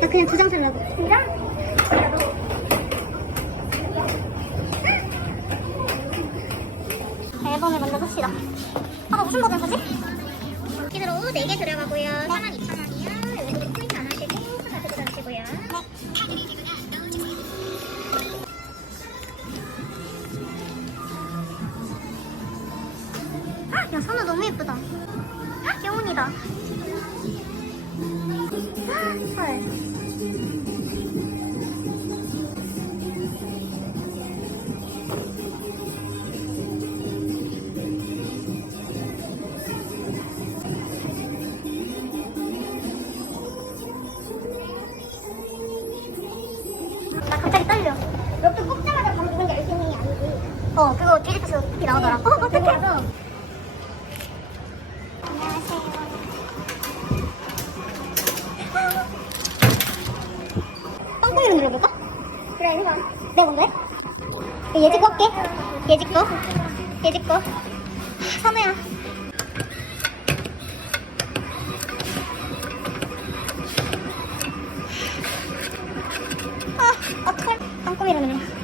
나 그냥 두 장 살라고. 두 장? 앨범을 먼저 삽시다. 아, 나 무슨 버전 사지? 키드로 4개 들어가고요. 42,000원이요. 여기도 포인트 안 하시고, 하나 들고 다니시고요. 아, 야, 선우 너무 예쁘다. 아, 영혼이다. 나 갑자기 떨려. 로또 뽑자마자 바로 누군 게 알겠니? 아니지. 어, 그거 뒤집혀서 이 나오더라. 어, 어떡해. 내가 뭔데? 예지 거 할게. 예지 거. 예지 거. 선우야. 아, 어떡해. 빵꾸미로 눌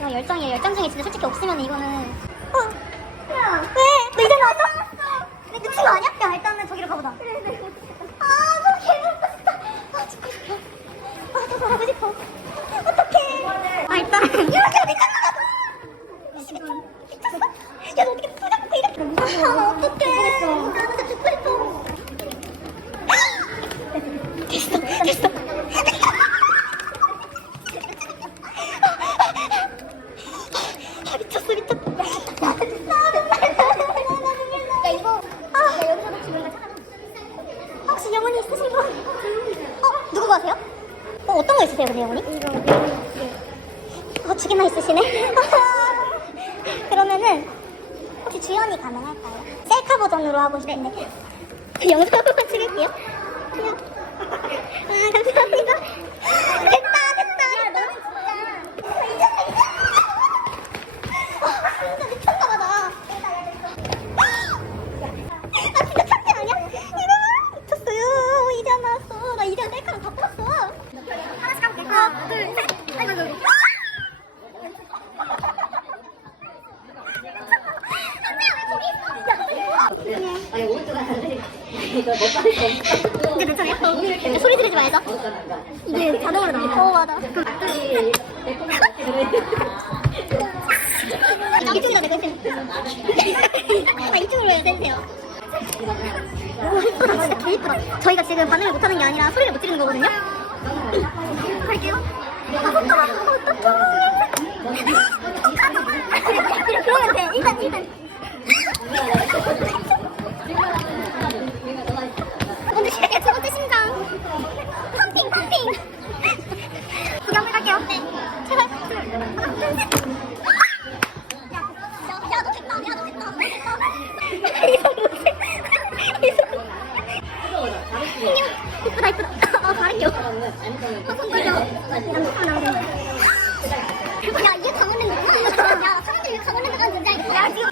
야, 열정이야. 열정 중에 진짜 솔직히 없으면 이거는. 어. 야. 왜? 너 이제 나왔어? 내 미친 거 아니야? 야, 일단은 저기로 가보자. 그래, 그래. 아, 너무 개무섭다, 진짜. 아, 싶어. 아, 더 말하고 싶어. 어떡해. 아, 일단. 이렇게 어디 잘라 영상으로만 찍을게요. 그냥. 아, 감사합니다. 됐다, 됐다. 야, 너는 진짜. 이제, 이제. 아, 진짜 미쳤나봐, 나. 아, 진짜 천재 아니야? 이거 미쳤어요. 이제 안 나왔어. 나 이제 셀카로 다 뽑았어. 하나씩 가볼게. 하나, 둘, 셋. 아이고, 아이고, 아이고. 아니 오른쪽 하는데 이제 몇 차례야? 소리 지르지 말자. 이게 자동으로 나와. 어, 맞아. 이쪽이다, 했으면. 아, 이쪽으로 해야 되세요. 오, 이쁘다. 진짜 개 이쁘다. 저희가 지금 반응을 못하는 게 아니라 소리를 못 지르는 거거든요. 갈게요. 아, 어떡해. 어떡해. 그러면 돼. 일단, 일단. 먼저 시작해, 첫 번째 심장. 펌핑, 펌핑. 구경을 갈게요. 네. 제발. 둘, 하나, 둘, 셋. 야, 야, 너 됐다. 야, 너 됐다. 너 됐다. 이성 못해. 이성. 안녕. 이쁘다, 이쁘다. 떨려. 아, 나오네. 야, 이게 강원랜드구나. 야, 사람들이 왜 강원랜드 가는 줄 알겠어. 야, 지금.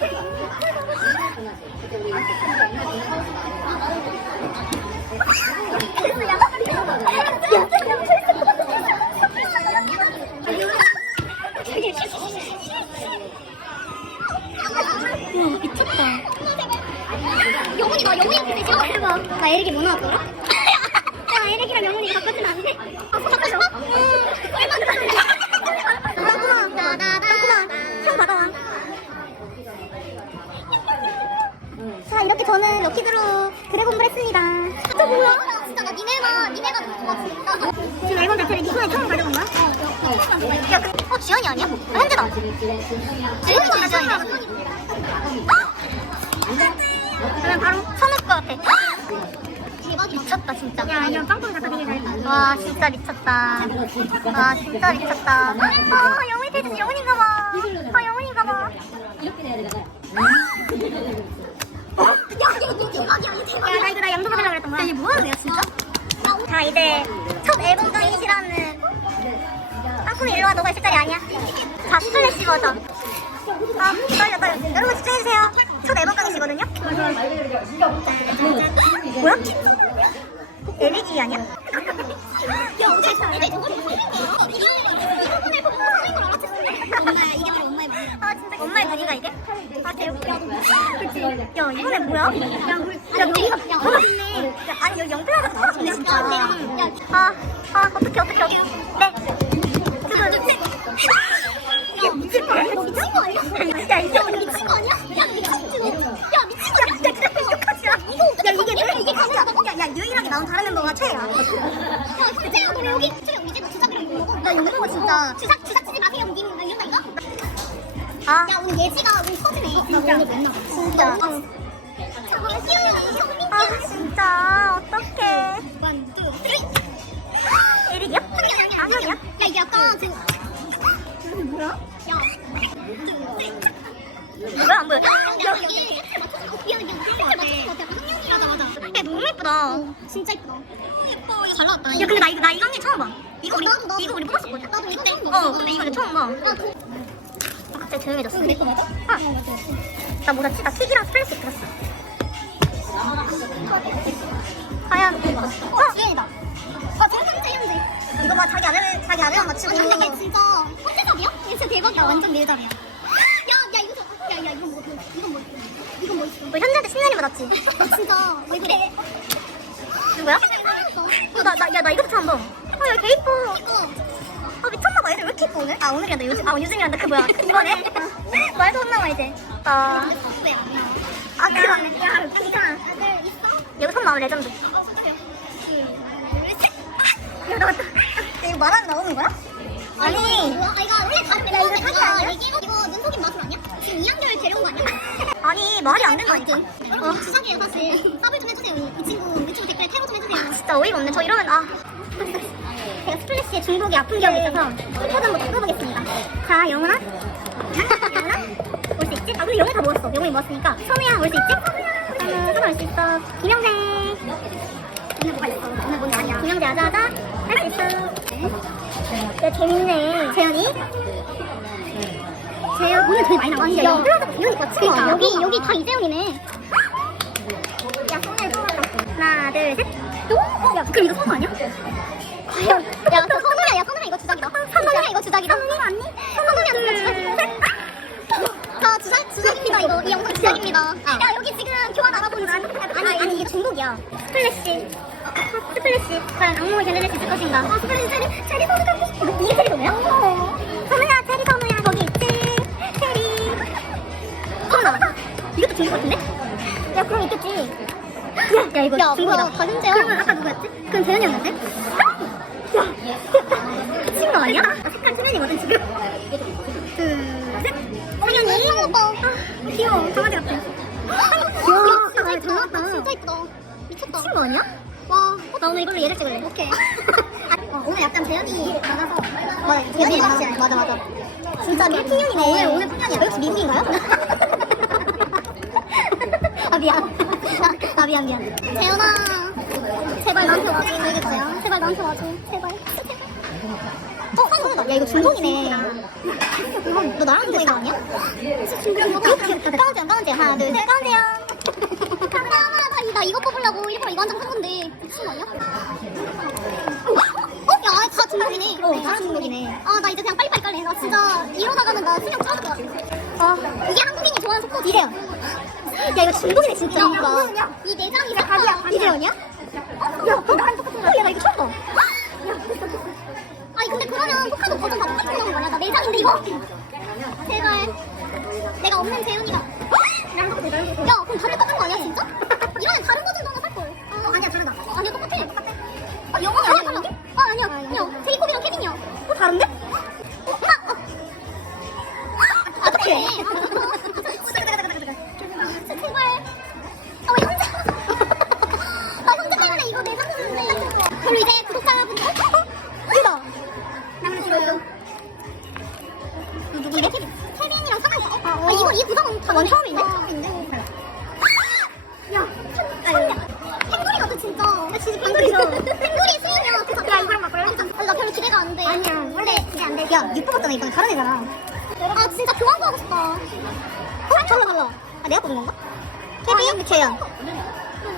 와 미쳤다. 영훈이가 영훈이한테 되지 마. 대박. 나 에릭이 뭐 나왔더라? 야 에릭이랑 영훈이가 바꿔주면 안 돼? 이렇게 저는 럭키드로 드래곤볼 했습니다. 진짜 뭐야? 진짜 나 니네가 니네가 진짜. 지금 앨범 자체를 네 손에 처음 가져본 거야? 어. 야, 그, 어 지연이 아니야? 아, 현재다. 지연이가 지연이네. 그러면 바로 선우 거 같아. 미쳤다 진짜. 야 이런 빵꾸를 갖다 잘했다. 와 진짜 미쳤다. 와 진짜 미쳤다. 아 영훈이 테이스 영훈인가 봐. 아 영훈인가 봐. 이렇게 내야 되잖아요. 야, 이거 대박이야, 이거 대박이야. 야, 나 이거 나 양도 받으려고 그랬던 거야. 이게 뭐 하는 거야, 진짜? 자, 이제 첫 앨범 강의시라는 땅콩이 일로 와, 너가 있을 자리 아니야. 자, 스플래시 버전. 아, 떨려, 떨려. 여러분 집중해주세요. 첫 앨범 강의시거든요? 뭐야? LG 아니야? 야, 어제 잘해. 엄마야, 이게 바로 엄마의 문. 아, 진짜 엄마의 문인가, 이게? 아, 개웃겨. 그치? 야, 이번에 뭐야? 야, 야, 여기가, 야, 있네. 야, 아니, 여기 영표가 나왔네, 진짜. 아, 예지가 오늘 터지네. 진짜. 진짜. 저번에 희영이 형님. 아, 진짜. 어떡해. 원, 투, 쓰리. 에릭이야? 한명이야? 야, 이게 약간 지금. 뭐야? 야. 뭐야, 안 보여? 야, 여기 색깔 맞춰서 미안, 미안. 색깔 맞춰서 같아. 한명이라고 하자. 야, 너무 예쁘다. 진짜 예쁘다. 너무 예뻐. 이거 잘 나왔다. 야, 근데 나 이거, 나 이거 처음 봐. 이거 우리. 이거 우리 뽑았었거든. 나도 이거 처음 봐. 어, 근데 이거 처음 봐. 아, 갑자기 조용해졌어. 내거 맞아? 아, 나 치? 나 킥이랑 스플래시 들었어. 과연 어? 주연이다. 아, 저 현재 현재. 이거 봐 자기 아내를 자기 아내랑 맞추고. 아니 근데 얘 진짜? 얘 진짜 대박이야. 완전 밀자리야. 야, 야 이거 저, 야, 야 이건 뭐, 이건 뭐, 이건 뭐 있어? 너 현재한테 신나리 받았지? 아, 진짜 왜 그래? 누구야? 어, 나, 나, 야, 나 처음 봐. 어, 야, 개 이뻐. 이거 아, 이뻐, 오늘? 아, 오늘이 란다. 요즘, 아, 요즘이란다. 그 뭐야. 이번에? 말도 없나봐, 이제. 아, 누구야? 아, 그러네. 야, 괜찮아. 아들 있어? 이거 처음 나온 레전드. 야, 나왔다. 야, 이거 말하면 나오는 거야? 아니. 뭐야? 아 이거 원래 다른 야, 이거 사실 아니야? 이거 이거 눈속임 마술 아니야? 지금 2학년 데려온 거 아니야? 아니, 말이 안 된다니까. 여러분 주작이에요 사실. 사블 좀 해주세요. 이, 이 친구 댓글에 태그 좀 해주세요. 진짜 어이가 없네. 저 이러면, 아. 스플래시의 중독이 아픈 기억이 있어서 포즈 한번 뽑아보겠습니다. 자, 영훈아. 영훈아? 올 수 있지? 아, 근데 영훈이 다 모았어. 영훈이 모았으니까. 선우야, 올 수 있지? 선우, 선우 올수 있어. 김영재. 오늘 뭐가 있어? 오늘 뭔지 아니야. 김영재 아자아자. 할 수 있어. 야, 재밌네. 재현이. 재현. 오늘 되게 많이 나왔어. 야, 영플라자 재현이 같이 그러니까 와. 여기 여기 다 이재훈이네. 야, 손을 뽑았다. 하나, 둘, 셋. 또? 어, 야, 그럼 이거 선우 아니야? 야, 저 선우야, 야, 선우야, 이거 주작이다. 선우야, 이거 주작이다. 선우가 아니? 선우야, 이거 주작이다. 자, 주작, 주작입니다, 이거. 이 영상 주작입니다. 야, 여기 지금 교환 알아보는 중. 아니, 아니, 이게 중독이야. 스플래시. 스플래시. 과연 악몽을 견뎌낼 수 있을 것인가? 아, 스플래시 체리, 체리 선우 갖고 싶어. 이게 체리 선우야? 선우야, 체리 선우야, 거기 있지? 체리. 선우. 이것도 중독 같은데? 야, 그럼 있겠지. 야, 야, 이거 야, 중독이다. 뭐야, 다른데요? 그러면 아까 누구였지? 그럼 재현이었는데? 아니야? 아, 색깔 투명이거든, 지금. 둘, 셋. 성현이. 성우 오빠. 아, 귀여워. 강아지 같아. 야, 진짜 아. 잘 나왔다. 진짜 이쁘다. 미쳤다. 친구 아니야? 와, 어, 나 오늘 이걸로 얘를 찍을래. 오케이. 어, 오늘 약간 재현이 많아서. 맞아, 재현이 많아. 맞아, 맞아. 진짜 미팅년이네. 오늘, 오늘 풍년이야. 역시 미팅인가요? 아, 미안. 아, 아, 미안, 미안. 재현아. 제발 나한테 와줘. 알겠어요? 제발 나한테 와줘. 제발. 어. 야, 이거 중독이네. 너 나랑 중독인 거 아니야? 중독이야. 까운지야, 까운지야. 하나, 둘, 셋. 까운지야. 카메라, 나, 나 이거 뽑으려고 일부러 이거 한장 산 건데. 미친 거 아니야? 어? 야, 다 중독이네. 어, 나랑 중독이네. 아, 나 이제 그냥 빨리빨리 깔래. 나 진짜 이러다가는 나 수명 줄어들 것 같아. 어, 이게 한국인이 좋아하는 속도지. 이래요. 야, 이거 중독이네, 진짜. 야, 이거. 이 내장이 야, 각이야, 이재현이야? 야, 너 나랑 똑같은 거야. 야, 나 이거 처음 봐. 근데 그러면 포카도 버전 다 똑같은 거는 거야? 나 내장인데 이거? 제발 내가 없는 재훈이가 똑같아, 똑같아. 야 그럼 다들 똑같은 거 아니야 진짜? 이거는 다른 버전도 하나 살걸 아, 아니야, 다르다. 어, 아니야 똑같아 똑같아 아 영어는 아니야 달라? 아 아니야 아니야 제이콥이랑 케빈이야 어, 다른데? 나만 찍어줘. 누구 이래? 케빈이랑 상황이 아, 아 이거 이 구성은 다원 처음인데? 처음인데? 야, 선야. 펭돌이거든 진짜. 야, 진짜 펭돌이죠. 펭돌이 수인이야. 그래서 야 이거랑 바꿔요. 아니 나 별로 기대가 안 돼. 아니야, 원래 기대 안 돼. 야, 6 뽑았잖아. 이건 다른 애잖아. 아 진짜 그만 구하고 싶다. 어? 달라 달라. 아 내가 뽑은 건가? 케비? 아, 재현.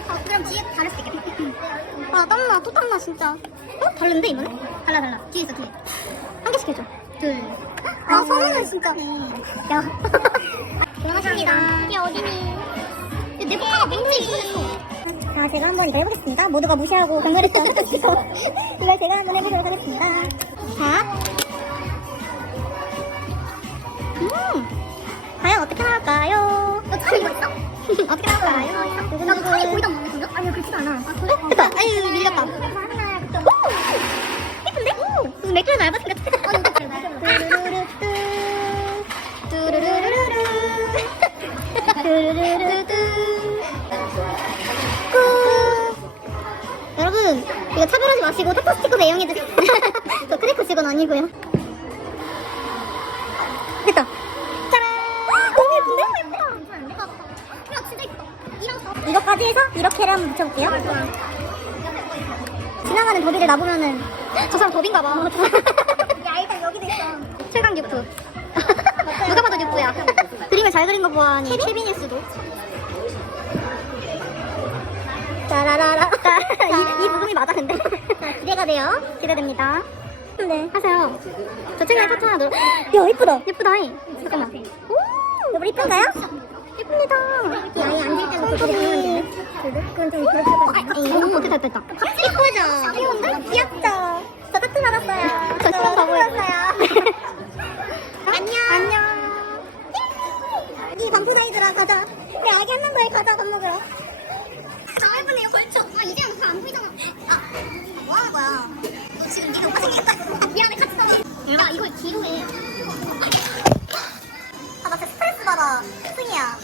아, 그럼 뒤에 다를 수도 있겠다. 아 땀나 또 땀나 진짜. 어? 다른데 이번에? 달라 달라. 뒤에 있어 뒤에. 한 개씩 해줘. 둘. 아 선우는 진짜. 야. 고맙습니다. 이게 어디니? 내 포카가 맹지. 자, 제가 한번 이거 해보겠습니다. 모두가 무시하고 경멸했던 이거 이걸 제가 한번 해보도록 하겠습니다. 자. 음. 과연 어떻게 나올까요? 너 이거 있어? 어떻게 나올까요? 나도 차이 거의 다 먹는데? 아니요, 그렇지도 않아. 아? 어, 됐다. 아유, 밀렸다. 오! 예쁜데? 오! 무슨 맥주를 얇아진 것 같아. 여러분, 이거 차별하지 마시고 타코 스티커 대용해주세요. 저 크래커 직원 아니고요. 됐다. 짜란. 너무 예쁜데? 예쁘다. 야, 진짜 예쁘다. 이거까지 해서 이렇게를 한번 붙여볼게요. 지나가는 더비를 놔보면은 저 사람 더비인가 봐. 야, 일단 여기도 있어. 최강 유프. 누가 봐도 유프야. 그림을 잘 그린 거 보아하니 케빈일 수도. 짜라라라. 이, 이 부분이 맞아 근데. 자, 기대가 돼요. 기대됩니다. 네. 하세요. 저 책에 타투 하나 넣어. 야 이쁘다. 예쁘다. 잠깐만. 오, 여보 이쁜가요? 예쁩니다. 이 아이 앉을 때도 그렇게 보면 되네. 그건 좀 그렇게 어, 됐다 됐다. 예쁘죠? 귀여운데? 귀엽죠? 저 타투 받았어요. 저 타투 받았어요. 아기 한 명더 가자 밥 먹으러. 나 예쁘네요 벌써. 아 이제는 잘안 보이잖아. 아, 뭐 하는 거야? 너 지금 네가 오빠 생겼다. 미안해 같이 가자. 야 이걸 뒤로 해. 아나 진짜 스트레스 받아. 승이야.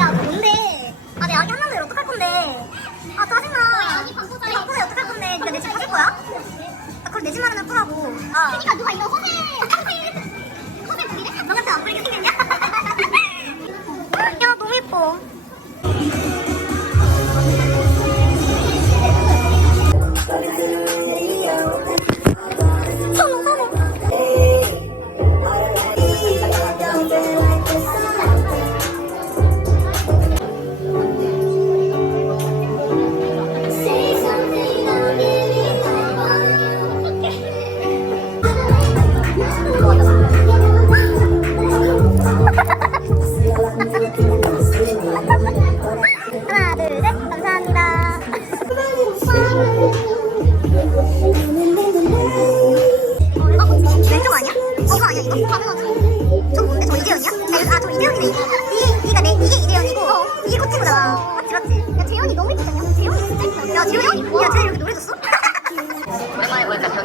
야 뭔데? 아내 아기 한 명더 어떡할 건데? 아 짜증나. 너 아기. 반포 사이 어떡할 건데? 네가 내집 찾을 거야? 아 그걸 내 집 마련을 뿌라고. 아. 그러니까 누가 이런 야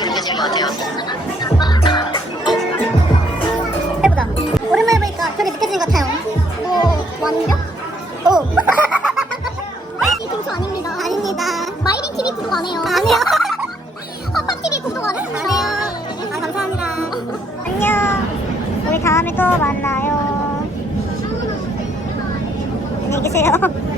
느껴지는 것 같아요. 해보자. 오랜만에 보니까 벽이 느껴지는 것 같아요. 뭐 완벽? 오. 이 동초 아닙니다. 아닙니다. 마이린 TV 구독 안 해요. 안 해요. 허팝 TV 구독 안 했습니다. 안 해요. 아 감사합니다. 안녕. 우리 다음에 또 만나요. 안녕히 계세요.